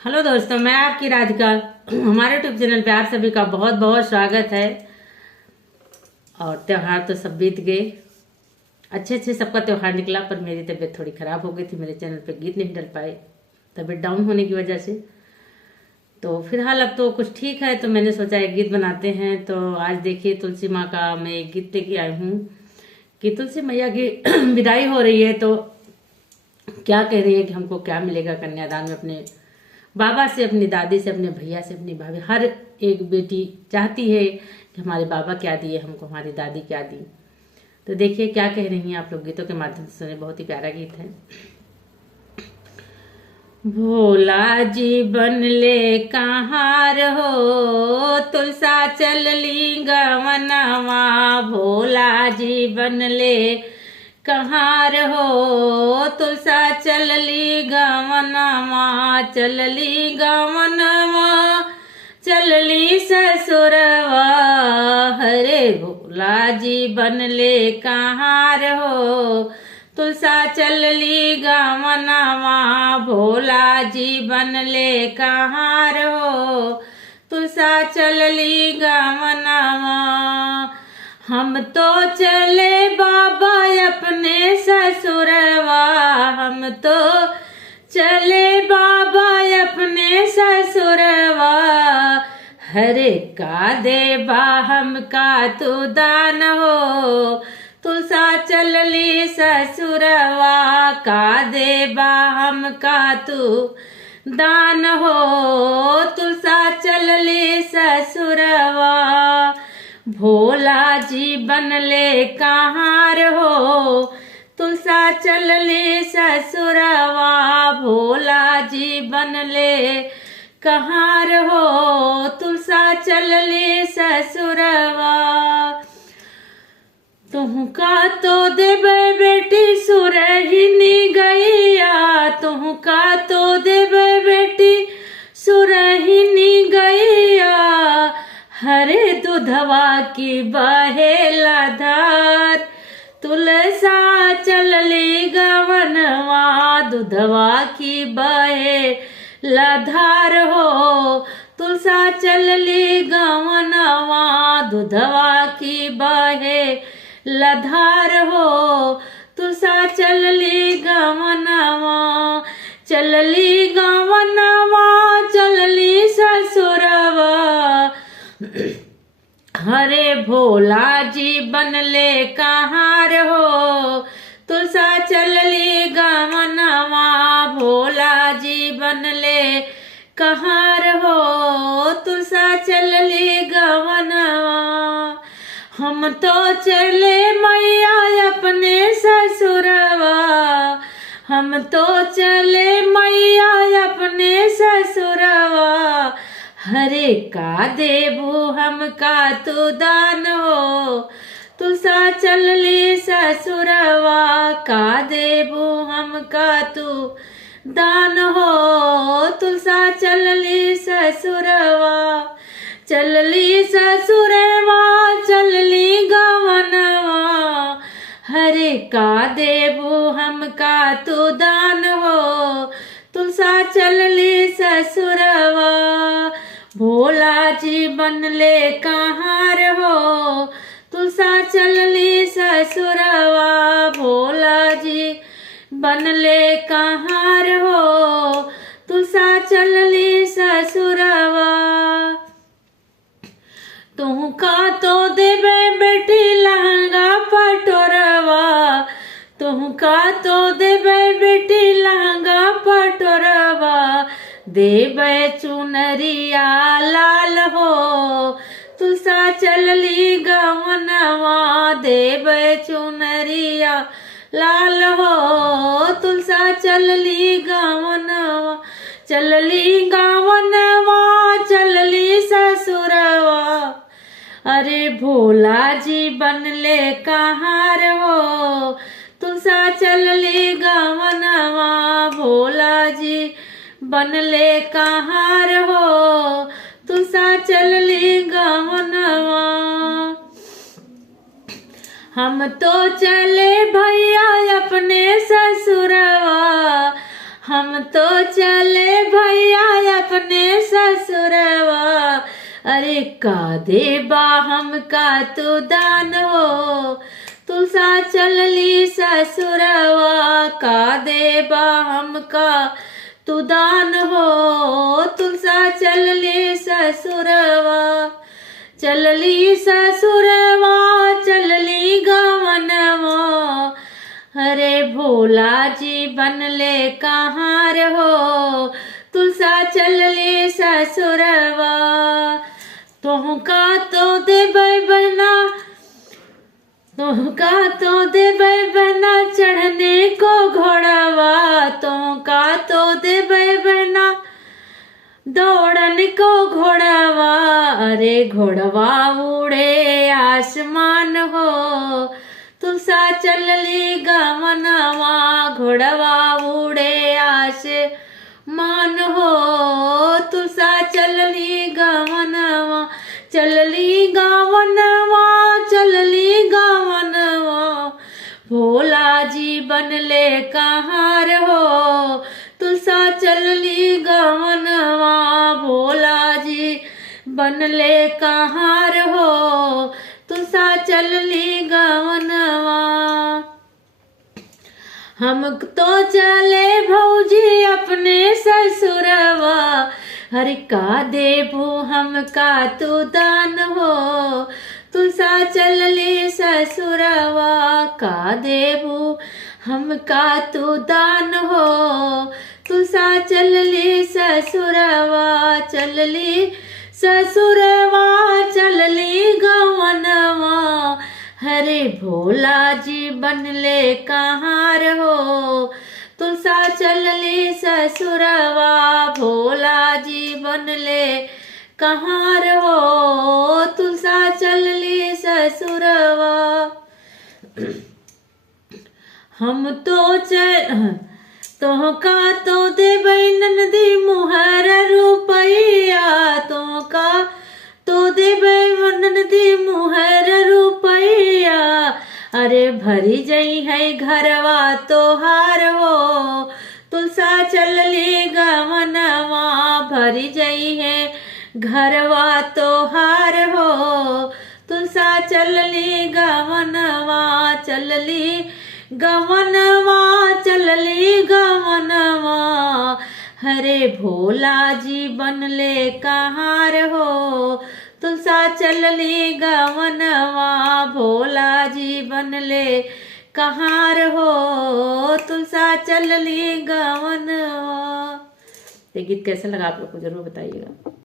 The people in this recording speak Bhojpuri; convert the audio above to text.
हेलो दोस्तों, मैं आपकी राधिका। हमारे यूट्यूब चैनल पे आप सभी का बहुत बहुत स्वागत है। और त्योहार तो सब बीत गए, अच्छे अच्छे सबका त्योहार निकला, पर मेरी तबीयत थोड़ी ख़राब हो गई थी। मेरे चैनल पे गीत नहीं डल पाए तबीयत डाउन होने की वजह से। तो फिलहाल अब तो कुछ ठीक है, तो मैंने सोचा एक गीत बनाते हैं। तो आज देखिए, तुलसी माँ का मैं एक गीत लेके आई हूँ कि तुलसी मैया की विदाई हो रही है। तो क्या कह रही है कि हमको क्या मिलेगा कन्यादान में, अपने बाबा से, अपनी दादी से, अपने भैया से, अपनी भाभी। हर एक बेटी चाहती है कि हमारे बाबा क्या दिए हमको, हमारी दादी क्या दी। तो देखिए क्या कह रही हैं, आप लोग गीतों के माध्यम से सुने। बहुत ही प्यारा गीत है। भोला जी बन ले कहार हो, तुलसा चल ली गवनवा। भोला जी बन ले कहार हो, तुलसा चल ली गवनवा। चल ली गवनवा, चल ली ससुरवा। हरे भोला जी बन ले कहार हो, तुलसा चल ली गवनवा। भोला जी बन ले कहार हो, तुलसा चल ली गवनवा। हम तो चले बाबा अपने ससुरवा। हम तो चले बाबा अपने ससुरवा। हरे का देबा हम का तू दान हो, तुलसा चल ली ससुरवा। का देबा हम का तू दान हो, तुलसा चल ली ससुरवा। भोला जी बन ले कहार हो, तुलसा चल ली ससुरवा। भोला जी बन ले कहार हो, तुलसा चल ली ससुरवा। तुहका तो देवे बेटी सुरहिनी गैया। तुहका तो देवे बेटी सुरहिनी गैया। हरे दुधवा की बहेला धार, तुलसा चल ली गवनवा। दुधवा की बहेला धार हो, तुलसा चल ली गवनवा। दुधवा की बहेला धार हो, तुलसा चल ली गवनवा। चल ली गवनवा, चल ली ससुरवा। हरे भोला जी बन ले कहार हो, तुलसा चल ली गवनवा। भोला जी बन ले कहार हो, तुलसा चल ली गवनवा। हम तो चले मैया अपने ससुरवा। हम तो चले मैया अपने ससुरवा। हरे का देबू हम का तू दान हो, तुलसा चल ली ससुरवा। का देबू हम का तू दान हो, तुलसा चल ली ससुरवा। चल ली ससुरवा, चल ली गवनवा। हरे का देबू हम का तू दान हो, तुलसा चल ली ससुरवा। भोला जी बन ले कहार हो, तुलसा चल ली ससुरवा। भोला जी बन ले कहार हो, तुलसा चल ली ससुरवा। तुहका तो देवे बेटी लहंगा पटोरवा। तुहका तो देवे बेटी लहंगा पटोरवा। देवे चुनरिया लाल हो, तुलसा चल ली गवनवा। देवे चुनरिया लाल हो, तुलसा चल ली गवनवा। चल ली गवनवा, चल ली ससुरवा। अरे भोला जी बन ले कहार हो, तुलसा चल ली गवनवा। भोला जी बन ले कहार हो, तुलसा चल ली गवनवा। हम तो चले भैया अपने ससुरवा। हम तो चले भैया अरे का देबा हमका तू दान हो, तुलसा चलली ससुरवा। का देबा हमका तू दान हो, तुलसा चलली ससुरवा। चलली ससुरवा चलली गवनवा, हरे भोला जी बनले कहाँ रहो, तुलसा चलले ससुरवा। तुहका तो देबै बना, तुहका तो देबै बना चढ़ने को घोड़वा। तुहका तो देबै बना दौड़न को घोड़वा। अरे घोड़वा उड़े आसमान हो, तुलसा चलली गवनवा। घोड़वा उड़े आसमान हो, तुलसा चलली गवनवा। चलली गवनवा चलली गवनवा, भोला जी बनले कहाँ रहो, तुलसा चलली गवनवा। भोला जी बनले कहाँ रहो, तुलसा चलली गवनवा। हम तो चले भौजी अपने ससुरवा, हरि का देबू हमका तू दान हो, तुलसा चलली ससुरवा। का देबू हमका तू दान हो, तुलसा चलली ससुरवा। चलली ससुरवा चलली गवनवा, हरे भोला जी बनले कहाँ रहो, तुलसा चलली ससुरवा। भोला जी बनले कहाँ रहो, तुलसा चलली ससुरवा। हम तो तोहका तो देबै ननदी मुहर रुपैया। तोहका तो देबै ननदी मुहर रुपैया, अरे भरी जई है घरवा तोहार हो, तुलसा चलली गवनवा। भरी जई है घरवा तोहार हो, तुलसा चलली गवनवा। चलली गवनवा चलली गवनवा, हरे भोला जी बनले कहाँ रहो, तुलसा चलली गवनवा। भोला जी बनले कहाँ रहो, तुलसा चलली गवनवा। ये गीत कैसा लगा आप लोग को जरूर बताइएगा।